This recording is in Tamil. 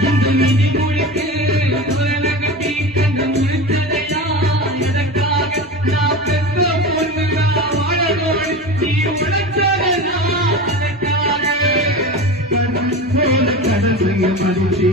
இந்த நிதி குளிக்கு உலகத்தி கண்டு முடிச்சதையா எதற்காக நான் பெற்ற பொண்ணு நான் வாழனோடு நீ உழைச்சதையா அதற்காக கடல் கடல் மனுஷி